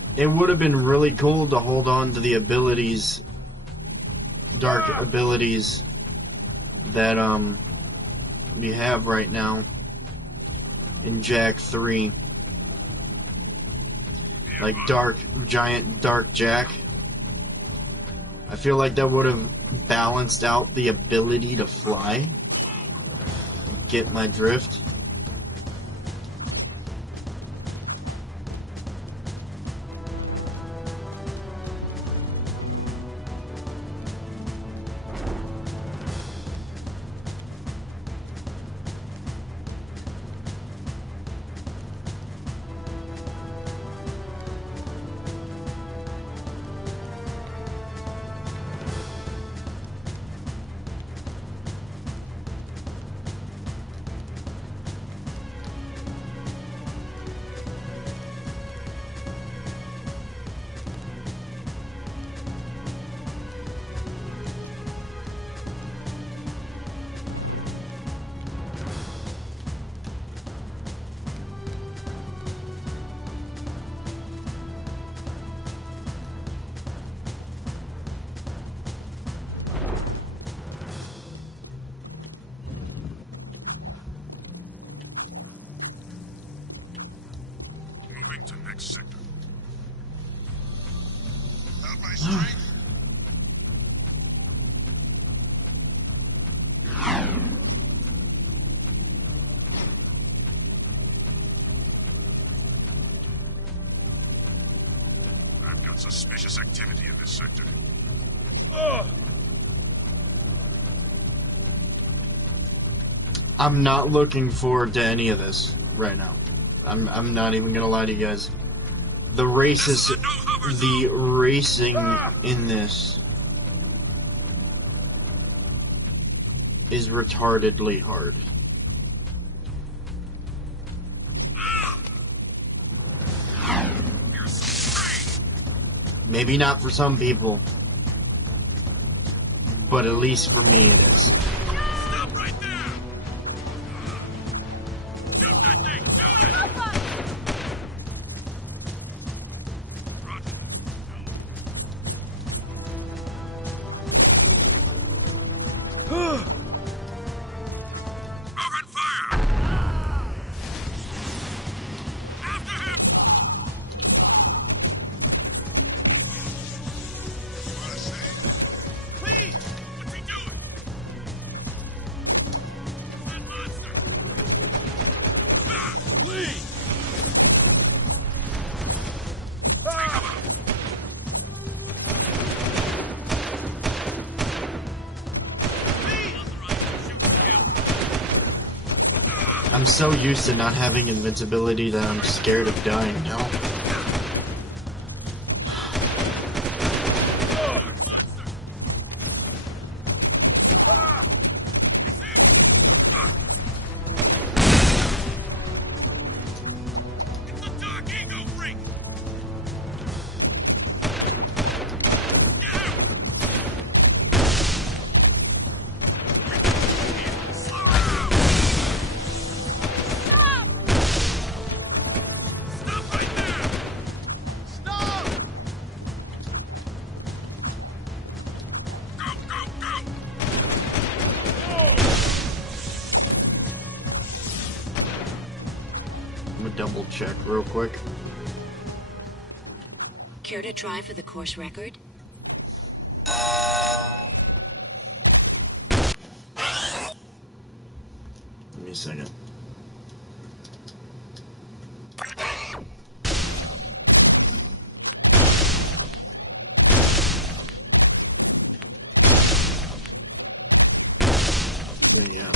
9. It would have been really cool to hold on to the abilities, dark abilities, that, we have right now in Jak3. Like giant dark Jak. I feel like that would have balanced out the ability to fly. Get my drift? Moving to next sector. Out my strength. I've got suspicious activity in this sector. I'm not looking forward to any of this right now. I'm not even gonna lie to you guys. The racing in this is retardedly hard. Maybe not for some people, but at least for me it is. Stop right there! Shoot that thing! Shoot it! Open fire! After him! Please! What's he doing? That monster! Ah, please! Take him out! I'm so used to not having invincibility that I'm scared of dying now. It's the Dark Ego Ring! Stop right there! Stop! Go, go, go! I'm gonna double check real quick. Care to try for the course record? Give me a second. Yeah.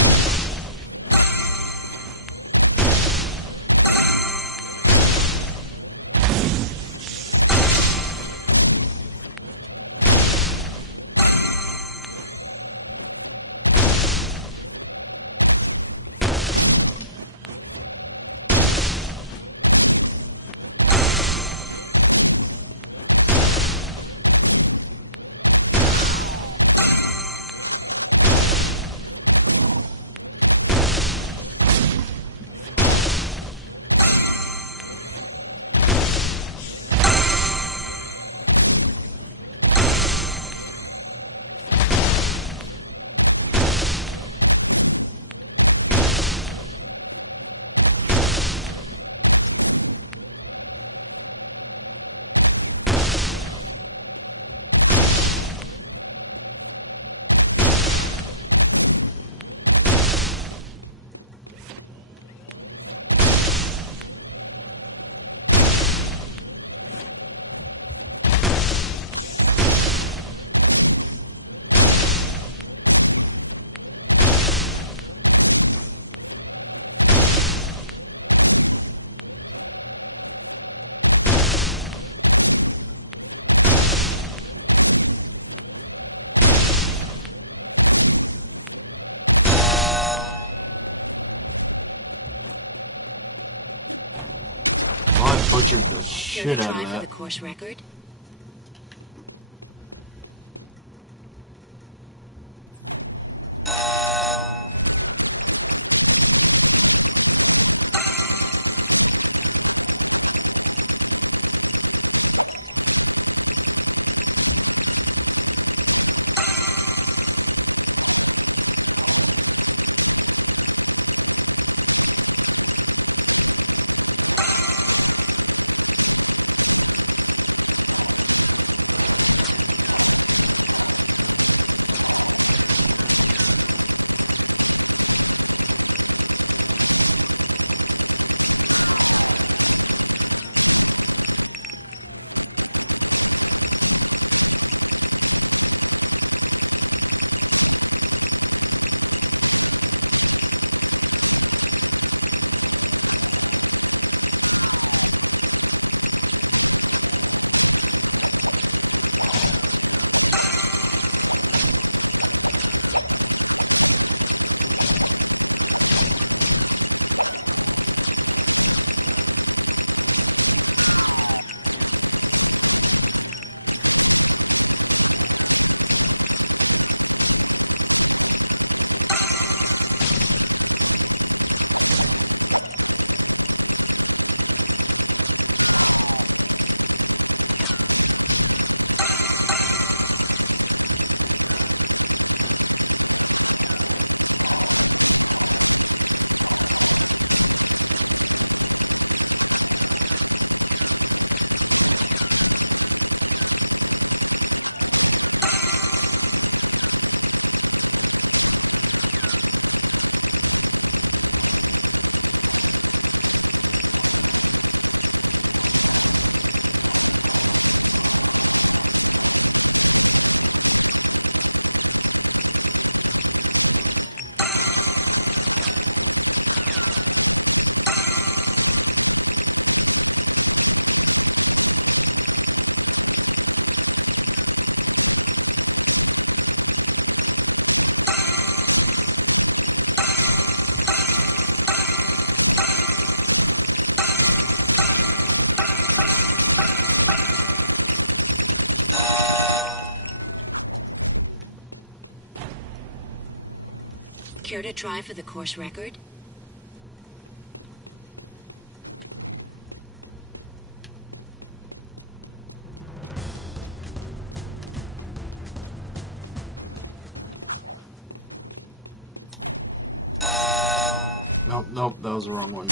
butchered the shit out of For that. the course record. Care to try for the course record? Nope, nope, that was the wrong one.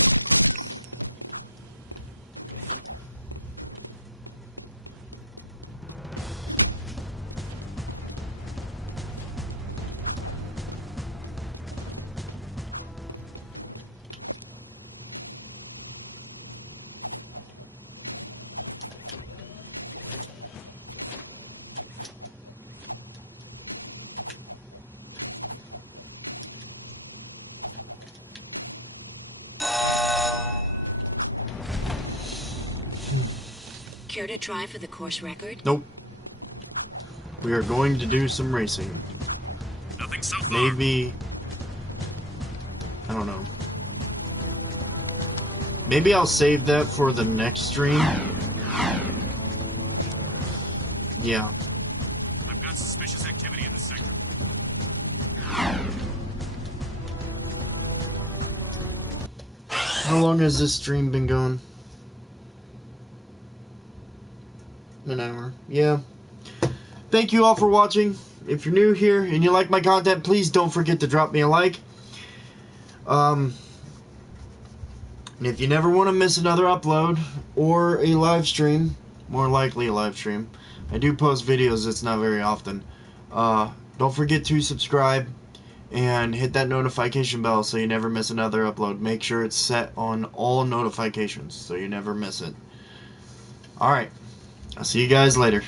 Care to try for the course record? Nope. We are going to do some racing. Nothing so far. Maybe... I don't know. Maybe I'll save that for the next stream. Yeah. I've got suspicious activity in the sector. How long has this stream been going? An hour. Yeah. Thank you all for watching. If you're new here and you like my content, please don't forget to drop me a like. And if you never want to miss another upload or a live stream, more likely a live stream, I do post videos, it's not very often. Don't forget to subscribe and hit that notification bell so you never miss another upload. Make sure it's set on all notifications so you never miss it. Alright, I'll see you guys later.